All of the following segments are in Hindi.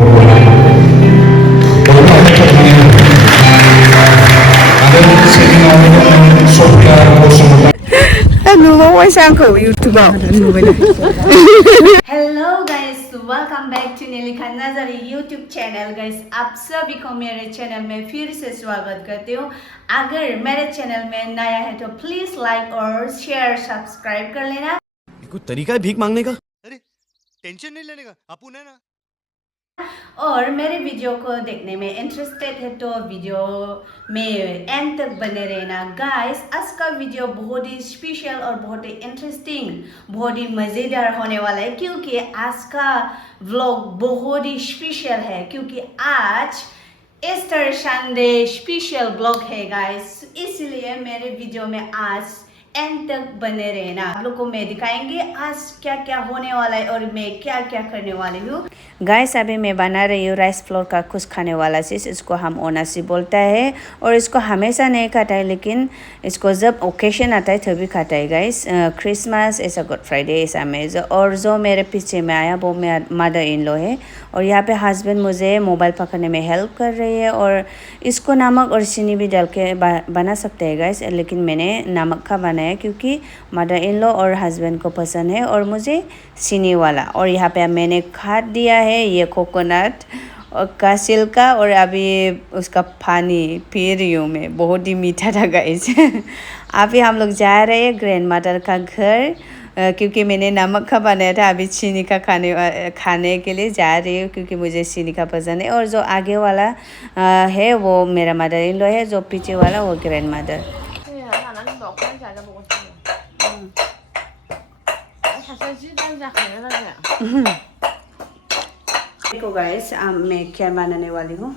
Hello guys, welcome back to नीली खन्नाजरी यूट्यूब चैनल। गाइस, आप सभी को मेरे चैनल में फिर से स्वागत करती हूँ। अगर मेरे चैनल में नया है तो प्लीज लाइक और शेयर सब्सक्राइब कर लेना। कोई तरीका है भीख मांगने का? अरे टेंशन नहीं लेने का, अपुन है ना। और मेरे वीडियो को देखने में इंटरेस्टेड है तो वीडियो में एंड तक बने रहना। गाइस, आज का वीडियो बहुत ही स्पेशल और बहुत ही इंटरेस्टिंग, बहुत ही मज़ेदार होने वाला है, क्योंकि आज का व्लॉग बहुत ही स्पेशल है, क्योंकि आज ईस्टर संडे स्पेशल व्लॉग है गाइस। इसलिए मेरे वीडियो में आज एंड तक बने रहना। आप लोग को मैं दिखाएंगे आज क्या क्या होने वाला है और मैं क्या क्या करने वाली हूँ। गाइस, अभी मैं बना रही हूँ राइस फ्लोर का कुछ खाने वाला चीज़। इसको हम ओनासी बोलता है और इसको हमेशा नहीं खाता है, लेकिन इसको जब ओकेशन आता है तभी खाता है गाइस। क्रिसमस, ऐसा गुड फ्राइडे, ऐसा में और जो मेरे पीछे में आया वो मेरा मदर इन लॉ है। और यहाँ पे हस्बैंड मुझे मोबाइल पकड़ने में हेल्प कर रही है। और इसको नमक और चीनी भी डाल के बना सकते हैं गाइस, लेकिन मैंने नमक का बनाया क्योंकि मदर इन लॉ और हस्बैंड को पसंद है, और मुझे चीनी वाला। और यहाँ पे मैंने खाद दिया है ये कोकोनट का छिलका, और अभी उसका पानी पी रही हूँ मैं, बहुत ही मीठा था गाइस। अभी हम लोग जा रहे हैं ग्रैंड मदर का घर, क्योंकि मैंने नमक का बनाया था। अभी चीनी का खाने के लिए जा रही हूँ, क्योंकि मुझे चीनी का पसंद है। और जो आगे वाला है वो मेरा मदर इन लॉ है, जो पीछे वाला वो ग्रैंड मदर। देखो गाइस, मैं क्या बनाने वाली हूँ।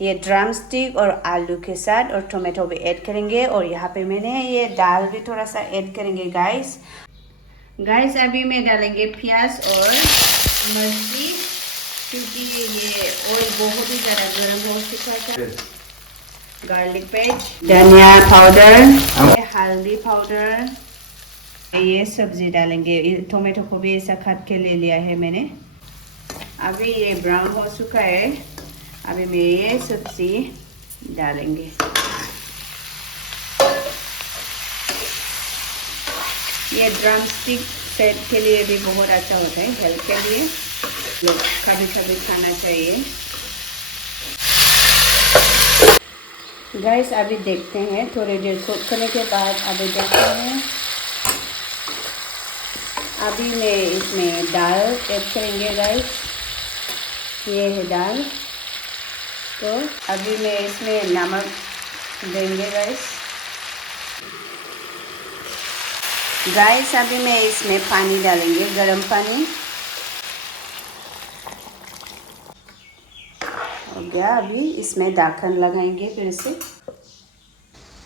ये ड्रम स्टिक और आलू के साथ और टोमेटो भी ऐड करेंगे, और यहाँ पे मैंने ये दाल भी थोड़ा सा ऐड करेंगे गाइस। अभी मैं डालेंगे प्याज और मिर्ची, क्योंकि ये ऑयल बहुत ही ज़्यादा गर्म हो चुका है। गार्लिक पेस्ट, धनिया पाउडर, हल्दी पाउडर, ये सब्जी डालेंगे। टोमेटो को भी ऐसा काट के ले लिया है मैंने। अभी ये ब्राउन हो चुका है, अभी मैं ये सब्जी डालेंगे। ये ड्रम स्टिक सेट के लिए भी बहुत अच्छा होता है, हेल्थ के लिए कभी कभी खाना चाहिए। गाइस, अभी देखते हैं, थोड़ी देर कुक करने के बाद अभी देखते हैं। अभी मैं इसमें दाल ऐड करेंगे गाइस, ये है दाल। तो अभी मैं इसमें नमक देंगे गाइस। अभी मैं इसमें पानी डालेंगे, गरम पानी हो गया। अभी इसमें ढक्कन लगाएंगे फिर से।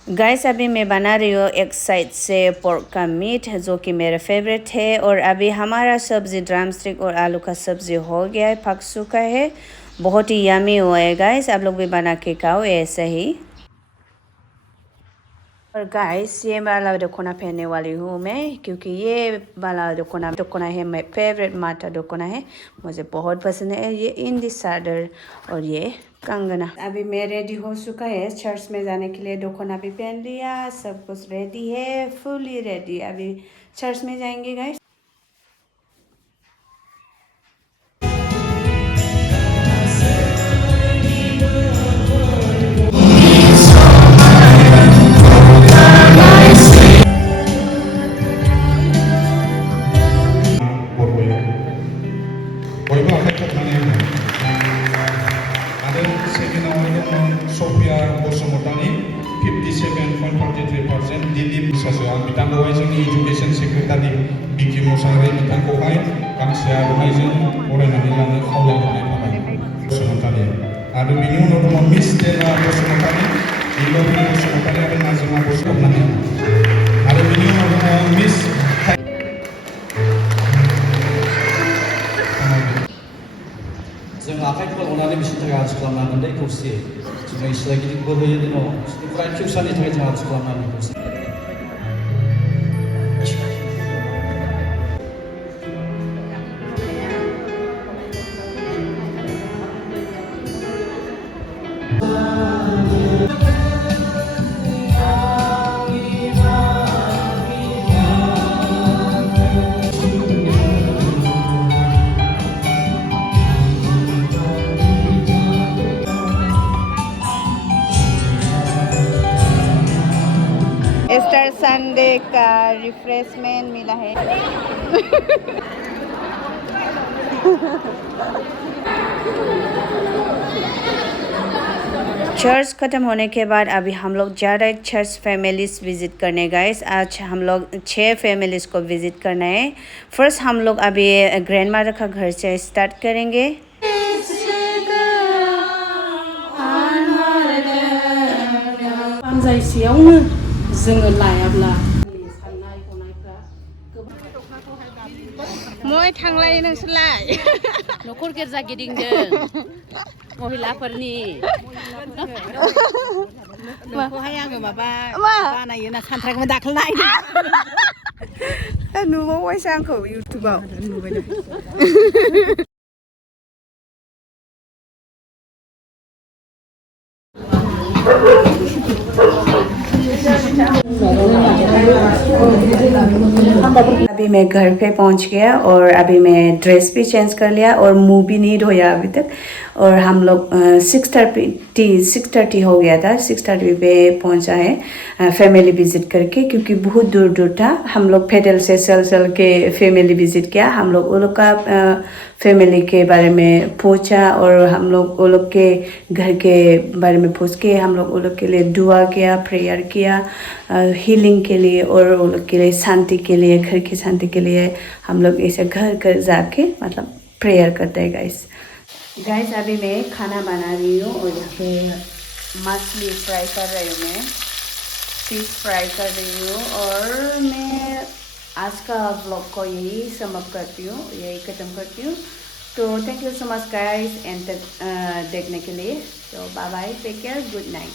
गाइस, अभी मैं बना रही हूँ एक साइड से पोर्क का मीट, जो कि मेरा फेवरेट है। और अभी हमारा सब्ज़ी ड्रम स्टिक और आलू का सब्ज़ी हो गया है, पक चुका है, बहुत ही यमी हुआ है गाइस। आप लोग भी बना के खाओ ऐसा ही। और गाइस, ये वाला दुकोना पहनने वाली हूँ मैं, क्योंकि ये वाला दुकोना है मेरा फेवरेट माता दुकोना है, मुझे बहुत पसंद है। ये इंडी सादर और ये कंगना। अभी मैं रेडी हो चुका है चर्च में जाने के लिए। दुकोना भी पहन लिया, सब कुछ रेडी है, फुली रेडी। अभी चर्च में जाएंगे गाइस। एजुकेशन सेक्रेटारि बिकि मुसाहारि बिथांखौहाय गांसे आर'नाइजों बरायनानै लानो खावलायहरनाय थाबाय बसुमतारी। आरो बिनि उनाव दङ मिस देना बसुमतारी, इल'रि बसुमतारी आरो नाजिमा बसुमतारी। आरो बिनि उनाव दङ मिस जों आखाइखौ लानानै बिसोरनि थाखाय आरज खालामनांगोन दै खौसेयै। जों इसोरा बोर होयो दिनाव ब्राइट फिउचारनि थाखाय जों आरज खालामनांगोन। एक रिफ्रेशमेंट मिला है। चर्च ख़त्म होने के बाद अभी हम लोग जा रहे हैं चर्च फैमिलीज विज़िट करने गाइस। आज हम लोग 6 फैमिलीज़ को विज़िट करना है। फर्स्ट हम लोग अभी ग्रैंड मदर का घर से स्टार्ट करेंगे। फानजायसेयावनो जोङो लायाब्ला साननाय हनायफ्रा मय थांलाय नोंसोरलाय न'खर गिर्जा गिदिंदों महिलाफोरनि नोंखौहाय आङो माबा बानायो ना खान्थ्राखौ दाखालि नायदों नुबावबायसो आंखौ इउटुबाव नुबाय। अभी मैं घर पे पहुंच गया और अभी मैं ड्रेस भी चेंज कर लिया और मुंह भी नहीं धोया अभी तक। और हम लोग 6:30 हो गया था, 6:30 पे पहुंचा है फैमिली विजिट करके, क्योंकि बहुत दूर दूर था। हम लोग फेडल से चल के फैमिली विजिट किया। हम लोग वो लोग का फैमिली के बारे में पूछा और हम लोग वो लोग के घर के बारे में पूछ के हम लोग वो लोग के लिए दुआ किया, प्रेयर किया हीलिंग के लिए और वो लोग के लिए शांति के लिए, घर की शांति के लिए। हम लोग ऐसे घर जाके मतलब प्रेयर करते हैं गाइस। अभी मैं खाना बना रही हूँ और यहाँ पे मछली फ्राई कर रही हूँ, मैं फिश फ्राई कर रही हूँ। और मैं आज का व्लॉग को यही समाप्त करती हूँ, यही ख़त्म करती हूँ। तो thank you so much guys and देखने के लिए। तो bye bye, take care, good night.